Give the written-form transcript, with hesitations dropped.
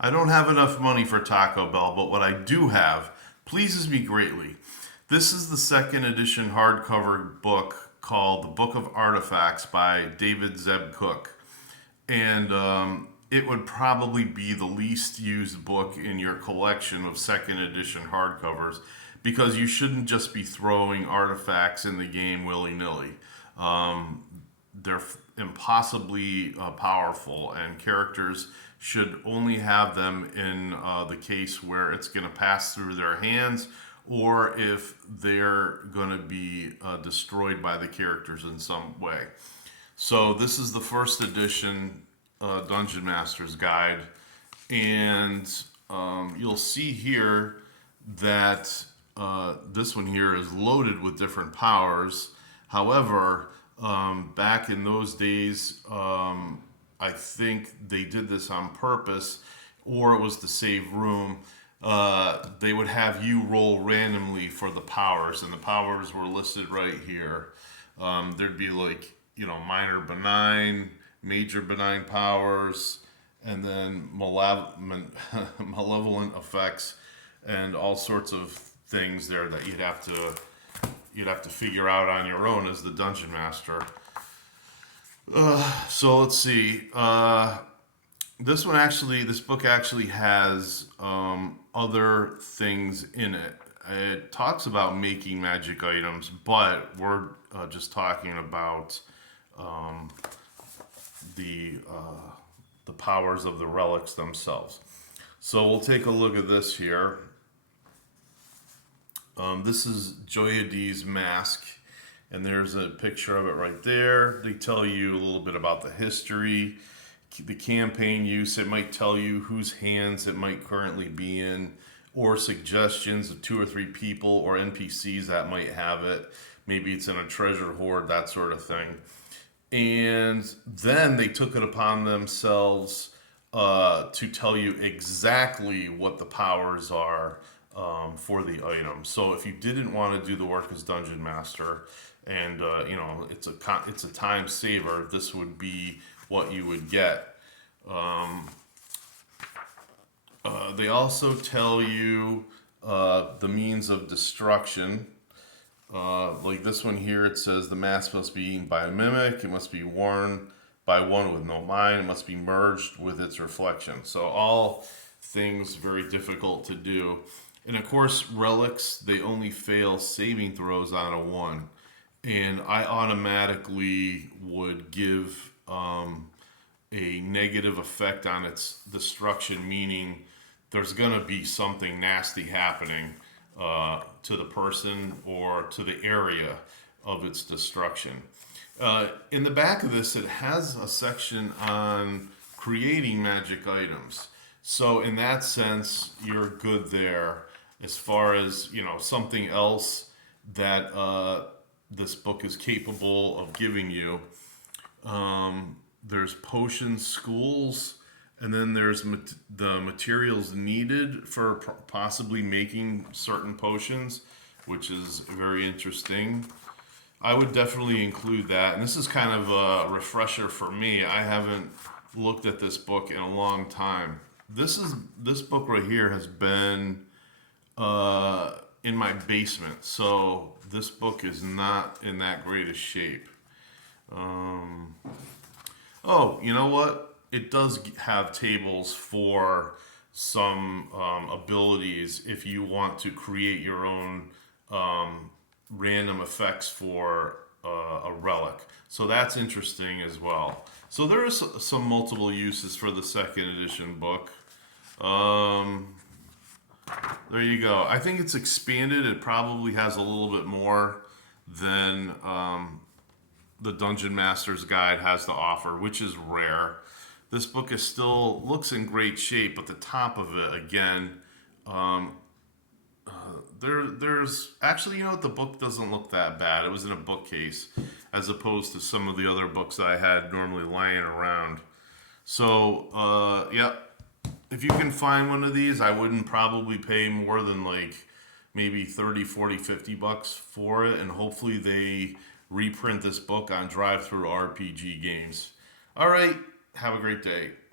I don't have enough money for Taco Bell, but what I do have pleases me greatly. This is the second edition hardcover book called The Book of Artifacts by David Zeb Cook. And it would probably be the least used book in your collection of second edition hardcovers because you shouldn't just be throwing artifacts in the game willy nilly. Um, they're impossibly powerful, and characters should only have them in the case where it's going to pass through their hands or if they're going to be destroyed by the characters in some way. So this is the first edition Dungeon Master's Guide, and you'll see here that this one here is loaded with different powers. However, back in those days, I think they did this on purpose, or it was to save room. They would have you roll randomly for the powers, and the powers were listed right here. There'd be like, minor benign, major benign powers, and then malevolent effects, and all sorts of things there that you'd have to figure out on your own as the dungeon master. So let's see. This book actually has other things in it. It talks about making magic items, but we're just talking about um, the powers of the relics themselves. So we'll take a look at this here. This is Joya D's mask, and there's a picture of it right there. They tell you a little bit about the history, the campaign use. It might tell you whose hands it might currently be in, or suggestions of 2 or 3 people or NPCs that might have it. Maybe it's in a treasure hoard, that sort of thing. And then they took it upon themselves to tell you exactly what the powers are for the item. So if you didn't want to do the work as dungeon master, and it's a time saver, this would be what you would get. They also tell you the means of destruction. Like this one here, it says the mask must be eaten by a mimic. It must be worn by one with no mind. It must be merged with its reflection. So all things very difficult to do. And of course, relics, they only fail saving throws on a 1. And I automatically would give a negative effect on its destruction, meaning there's going to be something nasty happening to the person or to the area of its destruction. In the back of this, it has a section on creating magic items. So in that sense, you're good there. As far as something else that this book is capable of giving you, there's potion schools, and then there's the materials needed for possibly making certain potions, which is very interesting. I would definitely include that. And this is kind of a refresher for me. I haven't looked at this book in a long time. This book right here has been in my basement, so this book is not in that great a shape. Oh, you know what? It does have tables for some abilities if you want to create your own random effects for a relic. So that's interesting as well. So there is some multiple uses for the second edition book. There you go. I think it's expanded. It probably has a little bit more than the Dungeon Master's Guide has to offer, which is rare. This book is still looks in great shape, but the top of it again, there's actually, the book doesn't look that bad. It was in a bookcase, as opposed to some of the other books that I had normally lying around. So, yeah, if you can find one of these, I wouldn't probably pay more than like maybe 30, 40, $50 for it, and hopefully they reprint this book on drive-through RPG games. All right, have a great day.